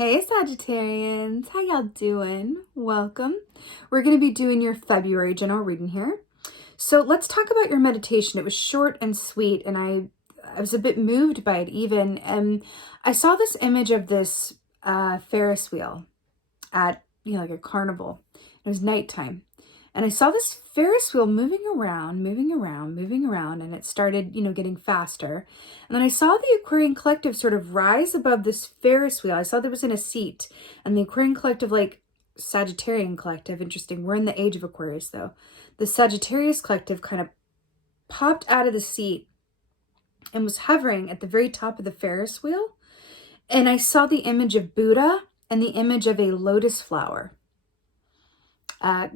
Hey Sagittarians, how y'all doing? Welcome. We're going to be doing your February general reading here. So let's talk about your meditation. It was short and sweet, and I was a bit moved by it even. And I saw this image of this Ferris wheel at, like a carnival. It was nighttime. And I saw this Ferris wheel moving around, and it started, getting faster. And then I saw the Aquarian Collective sort of rise above this Ferris wheel. I saw that it was in a seat, and the Aquarian Collective, like Sagittarian Collective, interesting. We're in the age of Aquarius though. The Sagittarius Collective kind of popped out of the seat and was hovering at the very top of the Ferris wheel. And I saw the image of Buddha and the image of a lotus flower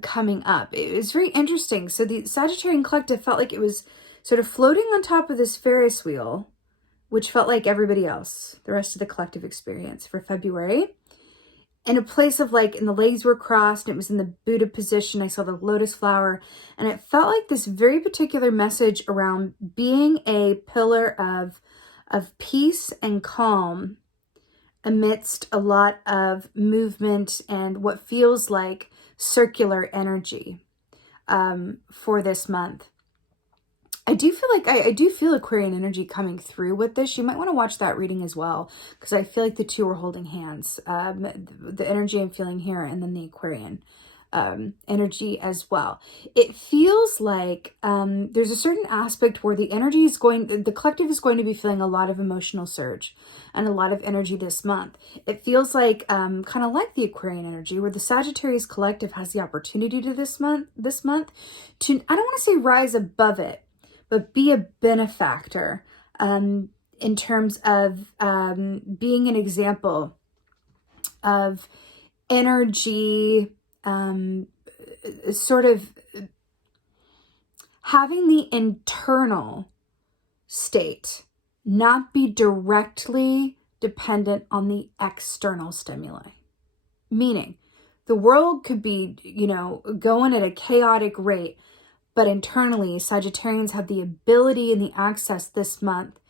coming up. It was very interesting. So the Sagittarian Collective felt like it was sort of floating on top of this Ferris wheel, which felt like everybody else, the rest of the collective experience for February. In a place of and the legs were crossed, and it was in the Buddha position. I saw the lotus flower, and it felt like this very particular message around being a pillar of peace and calm amidst a lot of movement and what feels like circular energy for this month. I do feel like I do feel Aquarian energy coming through with this. You might want to watch that reading as well, because I feel like the two are holding hands. The energy I'm feeling here, and then the Aquarian energy as well. It feels like there's a certain aspect where the collective is going to be feeling a lot of emotional surge and a lot of energy this month. It feels like kind of like the Aquarian energy, where the Sagittarius Collective has the opportunity to this month to, I don't want to say rise above it, but be a benefactor in terms of being an example of energy, sort of having the internal state not be directly dependent on the external stimuli. Meaning, the world could be, going at a chaotic rate, but internally, Sagittarians have the ability and the access this month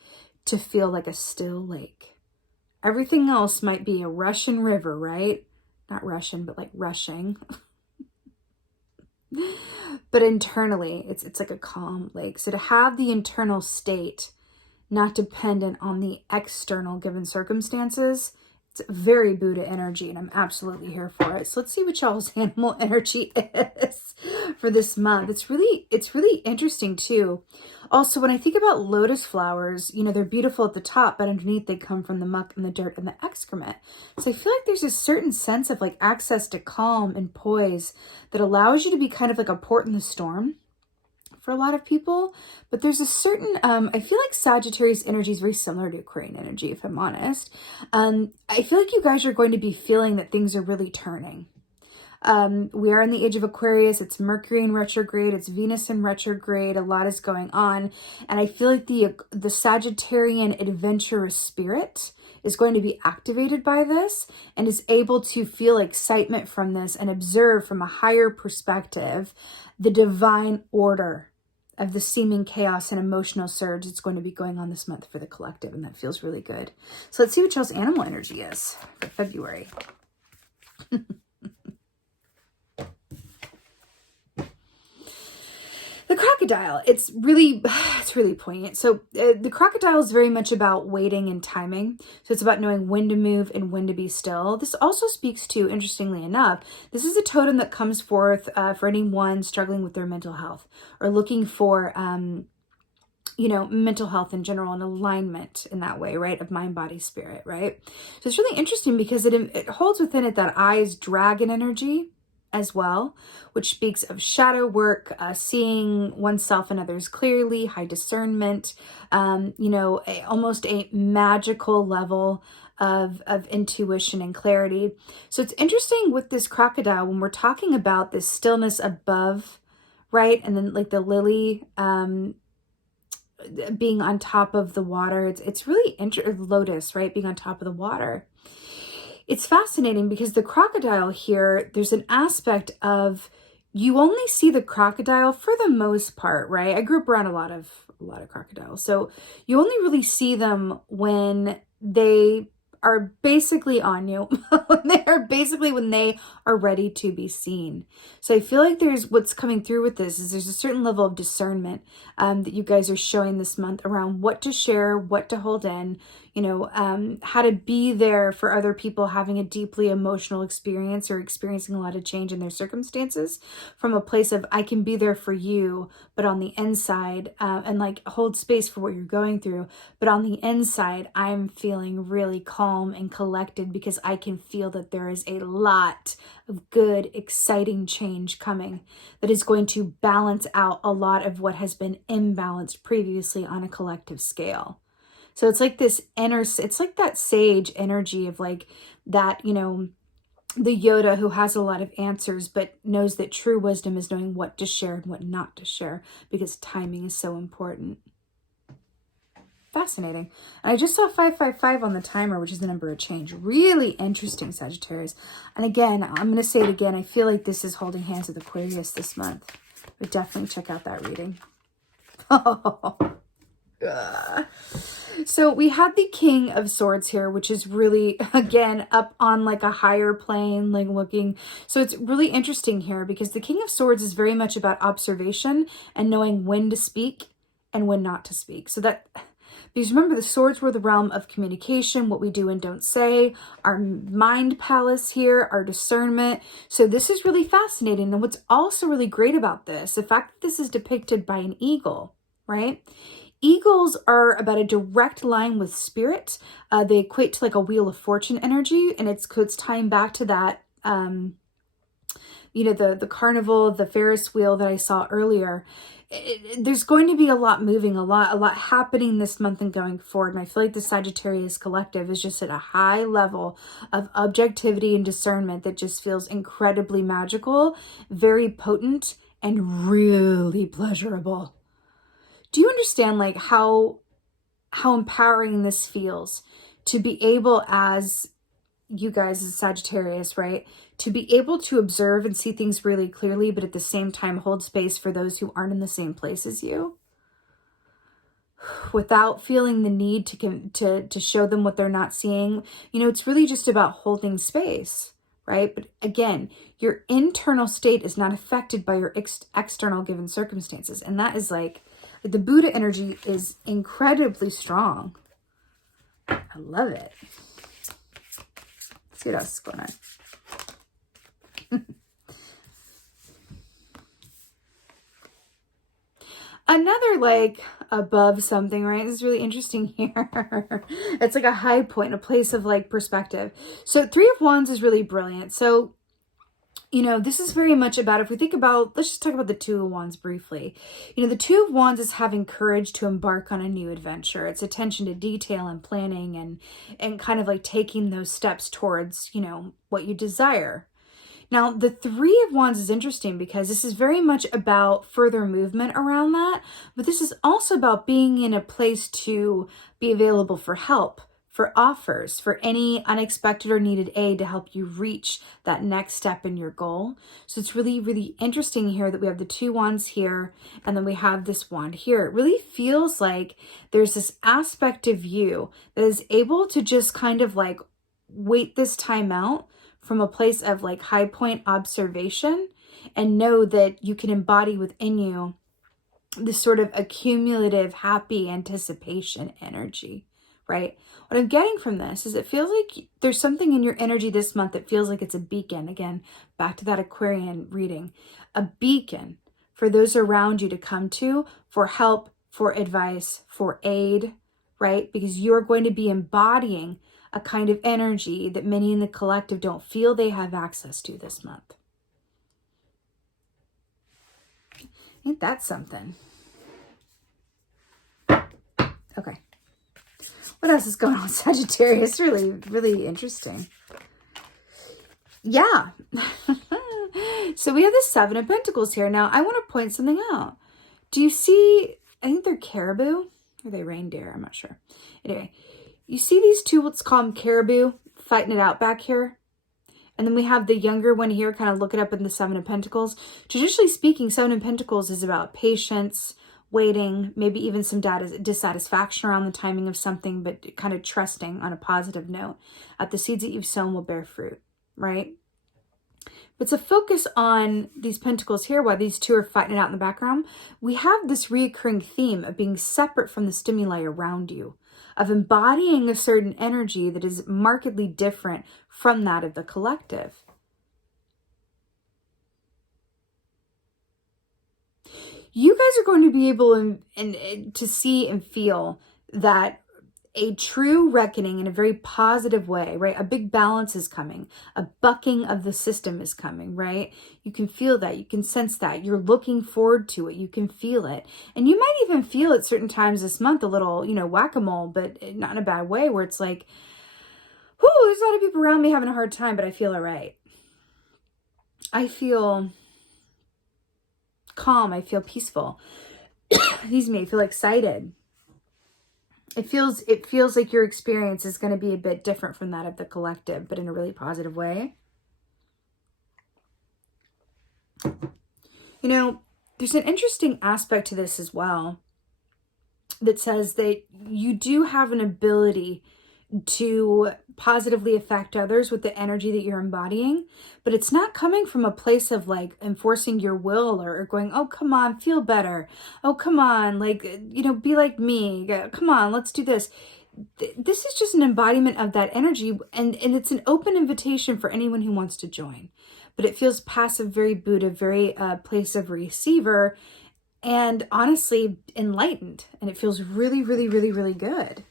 to feel like a still lake. Everything else might be a rushing river, right? Not Russian, but like rushing. But internally, it's like a calm lake. So to have the internal state not dependent on the external given circumstances, it's very Buddha energy, and I'm absolutely here for it. So let's see what y'all's animal energy is for this month. It's really interesting too. Also, when I think about lotus flowers, they're beautiful at the top, but underneath they come from the muck and the dirt and the excrement. So I feel like there's a certain sense of access to calm and poise that allows you to be kind of like a port in the storm for a lot of people. But there's a certain, I feel like Sagittarius energy is very similar to Aquarian energy, if I'm honest. I feel like you guys are going to be feeling that things are really turning. We are in the age of Aquarius. It's Mercury in retrograde. It's Venus in retrograde. A lot is going on. And I feel like the Sagittarian adventurous spirit is going to be activated by this and is able to feel excitement from this and observe from a higher perspective the divine order of the seeming chaos and emotional surge that's going to be going on this month for the collective. And that feels really good. So let's see what y'all's animal energy is for February. The crocodile, it's really poignant. So the crocodile is very much about waiting and timing. So it's about knowing when to move and when to be still. This also speaks to, interestingly enough, this is a totem that comes forth for anyone struggling with their mental health or looking for, mental health in general and alignment in that way, right? Of mind, body, spirit, right? So it's really interesting because it holds within it that eyes dragon energy as well, which speaks of shadow work, seeing oneself and others clearly, high discernment, almost a magical level of intuition and clarity. So it's interesting with this crocodile when we're talking about this stillness above, right? And then like the lily being on top of the water. It's really lotus, right? Being on top of the water. It's fascinating because the crocodile here, there's an aspect of you only see the crocodile for the most part, right? I grew up around a lot of crocodiles. So you only really see them when they are basically on you. When they are ready to be seen. So I feel like there's what's coming through with this is there's a certain level of discernment that you guys are showing this month around what to share, what to hold in, how to be there for other people having a deeply emotional experience or experiencing a lot of change in their circumstances from a place of I can be there for you, but on the inside, and like hold space for what you're going through. But on the inside, I'm feeling really calm and collected because I can feel that there is a lot of good, exciting change coming that is going to balance out a lot of what has been imbalanced previously on a collective scale. So it's like this it's like that sage energy of like that, the Yoda who has a lot of answers, but knows that true wisdom is knowing what to share and what not to share because timing is so important. Fascinating. And I just saw 555 on the timer, which is the number of change. Really interesting, Sagittarius. And again, I'm going to say it again. I feel like this is holding hands with Aquarius this month. But definitely check out that reading. So we had the King of Swords here, which is really, again, up on like a higher plane, like looking. So it's really interesting here because the King of Swords is very much about observation and knowing when to speak and when not to speak. So that, because remember, the swords were the realm of communication, what we do and don't say, our mind palace here, our discernment. So this is really fascinating. And what's also really great about this, the fact that this is depicted by an eagle, right? Eagles are about a direct line with spirit. They equate to like a wheel of fortune energy, and it's tying back to that, the carnival, the Ferris wheel that I saw earlier. There's going to be a lot moving, a lot happening this month and going forward. And I feel like the Sagittarius collective is just at a high level of objectivity and discernment that just feels incredibly magical, very potent, and really pleasurable. Do you understand like how empowering this feels to be able, as you guys as Sagittarius, right? To be able to observe and see things really clearly, but at the same time hold space for those who aren't in the same place as you, without feeling the need to show them what they're not seeing. It's really just about holding space, right? But again, your internal state is not affected by your external given circumstances, and that is like the Buddah energy is incredibly strong. I love it. Let's see what else is going on. Another like above something, right? This is really interesting here. It's like a high point, a place of like perspective. So 3 of Wands is really brilliant. So this is very much about, if we think about, let's just talk about the 2 of Wands briefly. The 2 of Wands is having courage to embark on a new adventure. It's attention to detail and planning and kind of like taking those steps towards, what you desire. Now, the 3 of Wands is interesting because this is very much about further movement around that, but this is also about being in a place to be available for help, for offers, for any unexpected or needed aid to help you reach that next step in your goal. So it's really, really interesting here that we have the 2 wands here and then we have this wand here. It really feels like there's this aspect of you that is able to just kind of like wait this time out from a place of like high point observation and know that you can embody within you this sort of accumulative, happy anticipation energy, right? What I'm getting from this is it feels like there's something in your energy this month that feels like it's a beacon. Again, back to that Aquarian reading, a beacon for those around you to come to for help, for advice, for aid, right? Because you're going to be embodying a kind of energy that many in the collective don't feel they have access to this month. Ain't that something? Okay. What else is going on, Sagittarius? Really, really interesting. Yeah. So we have the 7 of Pentacles here. Now, I want to point something out. Do you see, I think they're caribou. Or are they reindeer? I'm not sure. Anyway, you see these 2, let's call them caribou, fighting it out back here? And then we have the younger one here, kind of looking up in the 7 of Pentacles. Traditionally speaking, 7 of Pentacles is about patience, waiting, maybe even some dissatisfaction around the timing of something, but kind of trusting on a positive note. The seeds that you've sown will bear fruit, right? But to focus on these pentacles here, while these two are fighting it out in the background, we have this reoccurring theme of being separate from the stimuli around you, of embodying a certain energy that is markedly different from that of the collective. You guys are going to be able to see and feel that a true reckoning in a very positive way, right? A big balance is coming. A bucking of the system is coming, right? You can feel that. You can sense that. You're looking forward to it. You can feel it. And you might even feel at certain times this month a little, whack-a-mole, but not in a bad way, where it's like, whoo, there's a lot of people around me having a hard time, but I feel all right. I feel calm. I feel peaceful. Excuse me. I feel excited. It feels like your experience is going to be a bit different from that of the collective, but in a really positive way. There's an interesting aspect to this as well that says that you do have an ability to positively affect others with the energy that you're embodying, but it's not coming from a place of like enforcing your will or going, oh, come on, feel better. Oh, come on, be like me. Come on, let's do this. This is just an embodiment of that energy, and it's an open invitation for anyone who wants to join. But it feels passive, very Buddha, very place of receiver, and honestly enlightened. And it feels really, really, really, really good.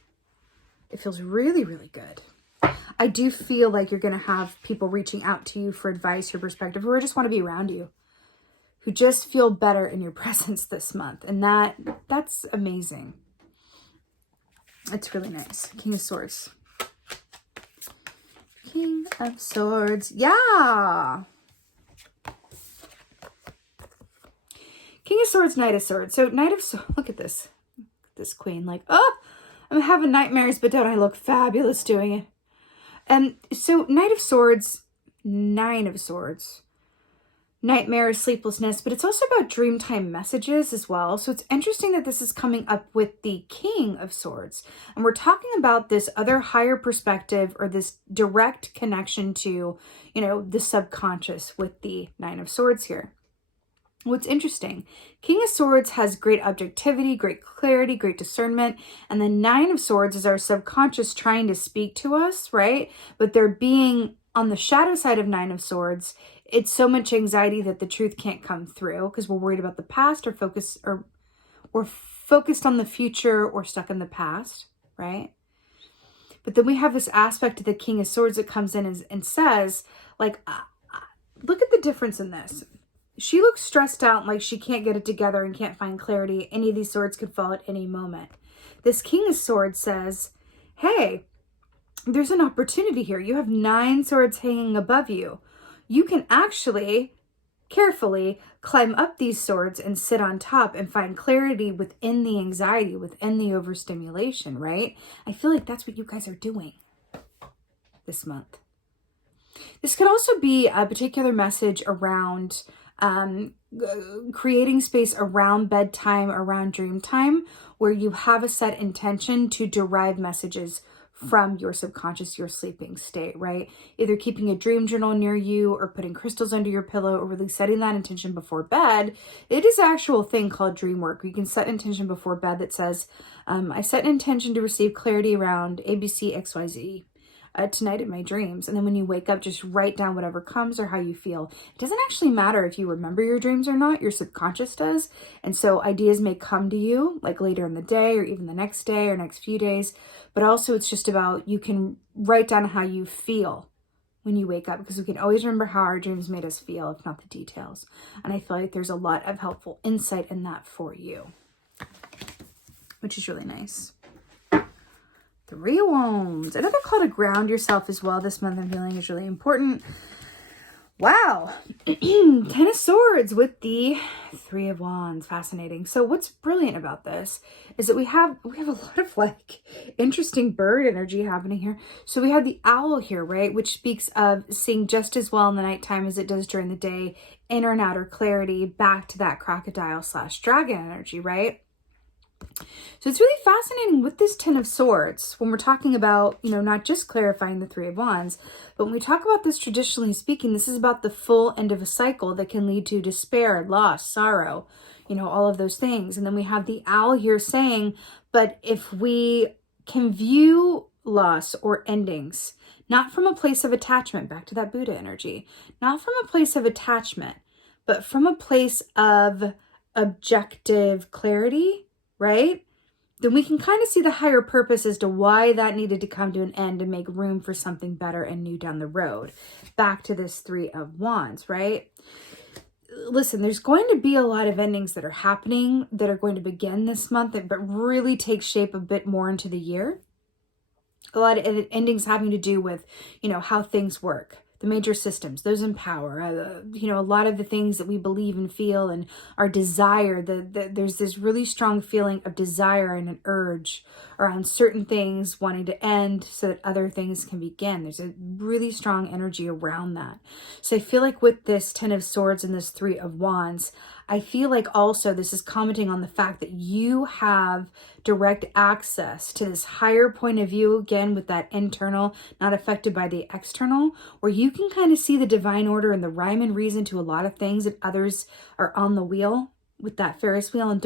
It feels really, really good. I do feel like you're going to have people reaching out to you for advice or perspective, who just want to be around you, who just feel better in your presence this month. And that's amazing. It's really nice. King of Swords. King of Swords. Yeah. King of Swords, Knight of Swords. So Knight of Swords, look at this. This queen, I'm having nightmares, but don't I look fabulous doing it? And so Knight of Swords, Nine of Swords, nightmares, sleeplessness, but it's also about dreamtime messages as well. So it's interesting that this is coming up with the King of Swords. And we're talking about this other higher perspective, or this direct connection to, the subconscious with the Nine of Swords here. What's interesting, King of Swords has great objectivity, great clarity, great discernment. And the Nine of Swords is our subconscious trying to speak to us, right? But they're being on the shadow side of Nine of Swords. It's so much anxiety that the truth can't come through because we're worried about the past, or we're focused on the future, or stuck in the past, right? But then we have this aspect of the King of Swords that comes in and says, look at the difference in this. She looks stressed out, like she can't get it together and can't find clarity. Any of these swords could fall at any moment. This King of Swords says, hey, there's an opportunity here. You have 9 swords hanging above you. You can actually carefully climb up these swords and sit on top and find clarity within the anxiety, within the overstimulation, right? I feel like that's what you guys are doing this month. This could also be a particular message around creating space around bedtime, around dream time, where you have a set intention to derive messages from your subconscious, your sleeping state, right? Either keeping a dream journal near you, or putting crystals under your pillow, or really setting that intention before bed. It is an actual thing called Dreamwork. You can set intention before bed that says, I set an intention to receive clarity around ABC, XYZ. Tonight in my dreams. And then when you wake up, just write down whatever comes or how you feel. It doesn't actually matter if you remember your dreams or not. Your subconscious does. And so ideas may come to you like later in the day, or even the next day or next few days. But also it's just about, you can write down how you feel when you wake up, because we can always remember how our dreams made us feel, if not the details. And I feel like there's a lot of helpful insight in that for you, which is really nice. 3 of Wands. Another call to ground yourself as well this month, I'm feeling, is really important. Wow. 10 of Swords with the 3 of Wands. Fascinating. So what's brilliant about this is that we have a lot of interesting bird energy happening here. So we have the owl here, right? Which speaks of seeing just as well in the nighttime as it does during the day, inner and outer clarity, back to that crocodile / dragon energy, right? So it's really fascinating with this Ten of Swords when we're talking about, not just clarifying the Three of Wands, but when we talk about this traditionally speaking, this is about the full end of a cycle that can lead to despair, loss, sorrow, all of those things. And then we have the owl here saying, but if we can view loss or endings, not from a place of attachment, back to that Buddha energy, not from a place of attachment, but from a place of objective clarity, right? Then we can kind of see the higher purpose as to why that needed to come to an end and make room for something better and new down the road. Back to this Three of Wands, right? Listen, there's going to be a lot of endings that are happening that are going to begin this month, but really take shape a bit more into the year. A lot of endings having to do with, how things work. The major systems, those in power, a lot of the things that we believe and feel and our desire, there's this really strong feeling of desire and an urge around certain things wanting to end so that other things can begin. There's a really strong energy around that. So I feel like with this Ten of Swords and this Three of Wands, I feel like also this is commenting on the fact that you have direct access to this higher point of view, again, with that internal, not affected by the external, where you can kind of see the divine order and the rhyme and reason to a lot of things that others are on the wheel with that Ferris wheel and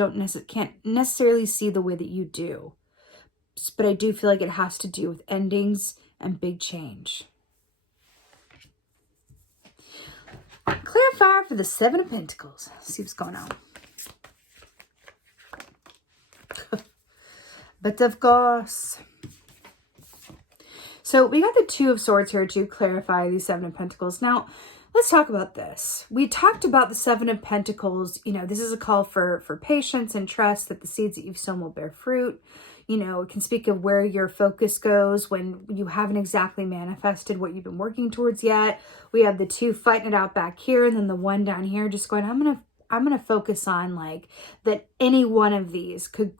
can't necessarily see the way that you do. But I do feel like it has to do with endings and big change. Clarifier for the Seven of Pentacles. Let's see what's going on. But of course. So we got the Two of Swords here to clarify the Seven of Pentacles. Now, let's talk about this. We talked about the Seven of Pentacles. This is a call for patience and trust that the seeds that you've sown will bear fruit. It can speak of where your focus goes when you haven't exactly manifested what you've been working towards yet. We have the two fighting it out back here, and then the one down here just going, I'm gonna focus on like that any one of these could,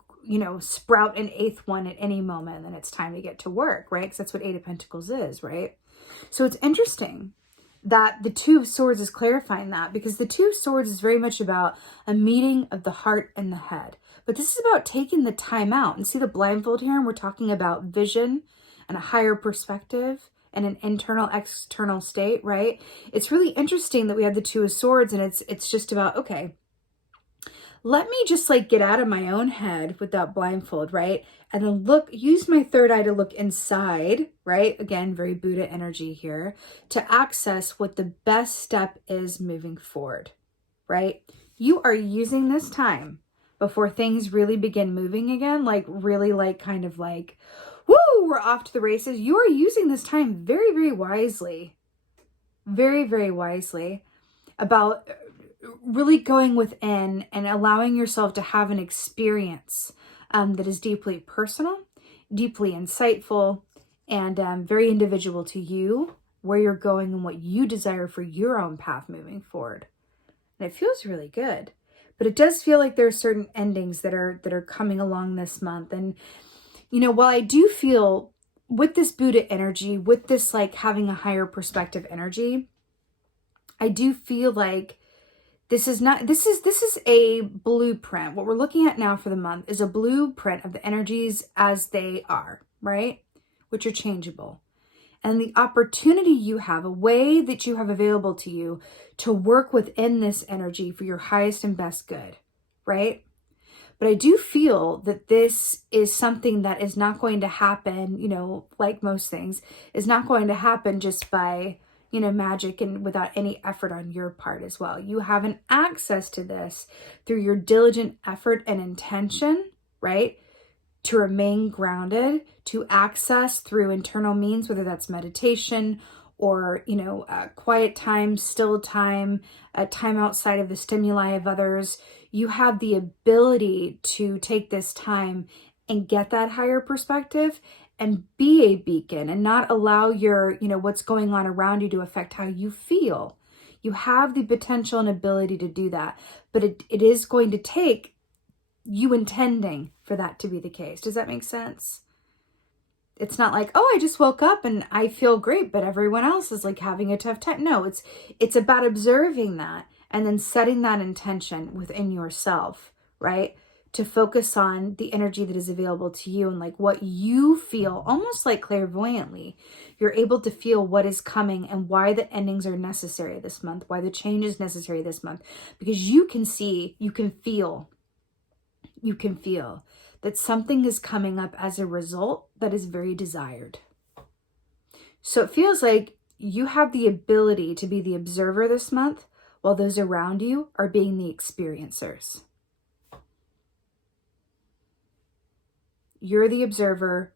sprout an eighth one at any moment, and then it's time to get to work, right? Because that's what Eight of Pentacles is, right? So it's interesting that the Two of Swords is clarifying that, because the Two of Swords is very much about a meeting of the heart and the head. But this is about taking the time out. And see the blindfold here? And we're talking about vision and a higher perspective and an internal, external state, right? It's really interesting that we have the Two of Swords, and it's just about, okay, let me just like get out of my own head with that blindfold, right? And then use my third eye to look inside, right? Again, very Buddha energy here, to access what the best step is moving forward, right? You are using this time before things really begin moving again, like really like kind of like, woo, we're off to the races. You are using this time very, very wisely, very, very wisely about really going within and allowing yourself to have an experience that is deeply personal, deeply insightful, and very individual to you, where you're going and what you desire for your own path moving forward. And it feels really good. But it does feel like there are certain endings that are coming along this month. And, while I do feel with this Buddha energy, with this like having a higher perspective energy, I do feel like this is a blueprint. What we're looking at now for the month is a blueprint of the energies as they are, right? Which are changeable. And the opportunity you have, a way that you have available to you to work within this energy for your highest and best good, right? But I do feel that this is something that is not going to happen, like most things, is not going to happen just by, magic and without any effort on your part as well. You have an access to this through your diligent effort and intention, right? To remain grounded, to access through internal means, whether that's meditation or, quiet time, still time, time outside of the stimuli of others. You have the ability to take this time and get that higher perspective and be a beacon and not allow your, what's going on around you to affect how you feel. You have the potential and ability to do that, but it is going to take you intending for that to be the case. Does that make sense? It's not like, oh, I just woke up and I feel great, but everyone else is like having a tough time. No, it's about observing that and then setting that intention within yourself, right? to focus on the energy that is available to you and like what you feel, almost like clairvoyantly. You're able to feel what is coming and why the endings are necessary this month, why the change is necessary this month, because you can see, you can feel that something is coming up as a result that is very desired. So it feels like you have the ability to be the observer this month while those around you are being the experiencers. You're the observer,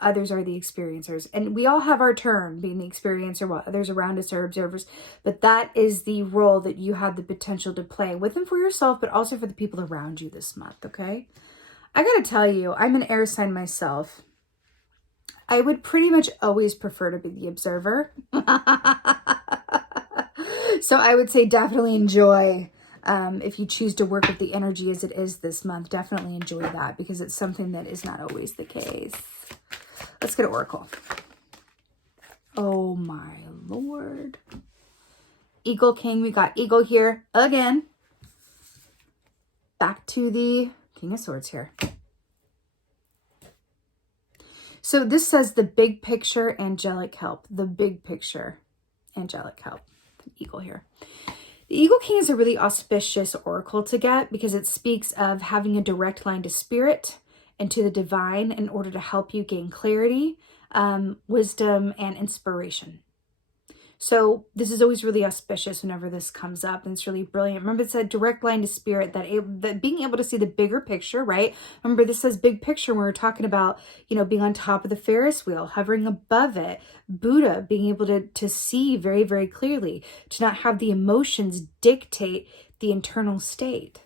others are the experiencers. And we all have our turn being the experiencer while others around us are observers. But that is the role that you have the potential to play with and for yourself, but also for the people around you this month, okay? I gotta tell you, I'm an air sign myself. I would pretty much always prefer to be the observer. So I would say definitely enjoy. If you choose to work with the energy as it is this month, definitely enjoy that because it's something that is not always the case. Let's get an oracle. Oh my Lord. Eagle King, we got Eagle here again. Back to the King of Swords here. So this says the big picture, angelic help. The big picture, angelic help. The Eagle here. The Eagle King is a really auspicious oracle to get because it speaks of having a direct line to spirit and to the divine in order to help you gain clarity, wisdom, and inspiration. So this is always really auspicious whenever this comes up, and it's really brilliant. Remember, it said direct line to spirit, that being able to see the bigger picture, right? Remember, this says big picture when we're talking about, being on top of the Ferris wheel, hovering above it, Buddha, being able to see very, very clearly, to not have the emotions dictate the internal state.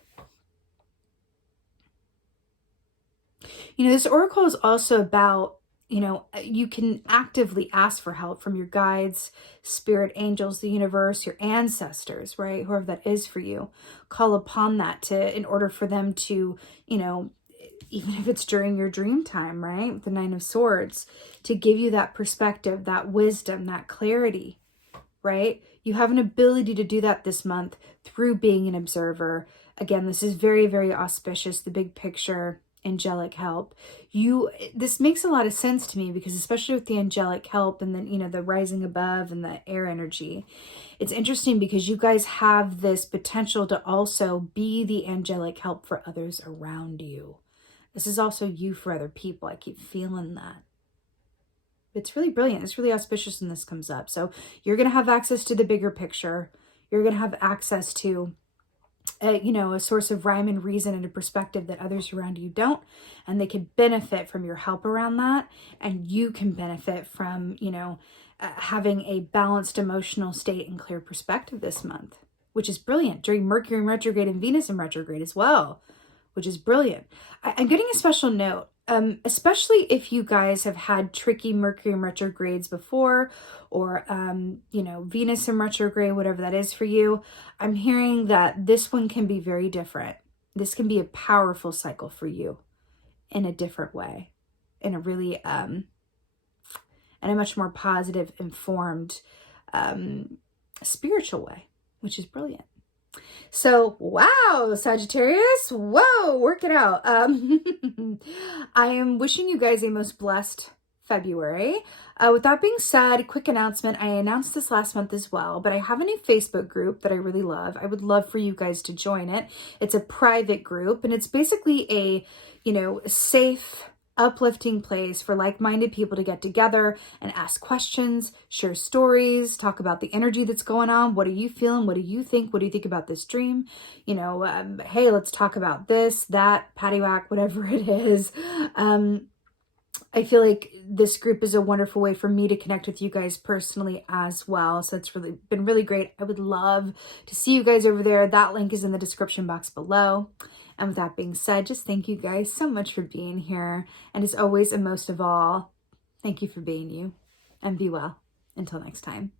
This oracle is also about, you can actively ask for help from your guides, spirit angels, the universe, your ancestors, right? Whoever that is for you. Call upon that in order for them to, even if it's during your dream time, right? With the Nine of Swords, to give you that perspective, that wisdom, that clarity, right? You have an ability to do that this month through being an observer. Again, this is very, very auspicious, the big picture, angelic help. This makes a lot of sense to me because especially with the angelic help and then, the rising above and the air energy, it's interesting because you guys have this potential to also be the angelic help for others around you. This is also you for other people. I keep feeling that. It's really brilliant. It's really auspicious when this comes up. So you're going to have access to the bigger picture. You're going to have access to a source of rhyme and reason and a perspective that others around you don't, and they can benefit from your help around that, and you can benefit from having a balanced emotional state and clear perspective this month, which is brilliant during Mercury in retrograde and Venus in retrograde as well, which is brilliant. I'm getting a special note, especially if you guys have had tricky Mercury in retrogrades before, or, Venus in retrograde, whatever that is for you. I'm hearing that this one can be very different. This can be a powerful cycle for you in a different way, in a really, in a much more positive, informed, spiritual way, which is brilliant. So, wow, Sagittarius, whoa, work it out. I am wishing you guys a most blessed February. With that being said, quick announcement. I announced this last month as well, but I have a new Facebook group that I really love. I would love for you guys to join it. It's a private group, and it's basically a, safe, uplifting place for like-minded people to get together and ask questions, share stories, talk about the energy that's going on. What are you feeling? What do you think? What do you think about this dream? Hey, let's talk about this, that, paddywhack, whatever it is. I feel like this group is a wonderful way for me to connect with you guys personally as well. So it's been really great. I would love to see you guys over there. That link is in the description box below. And with that being said, just thank you guys so much for being here. And as always, and most of all, thank you for being you. And be well. Until next time.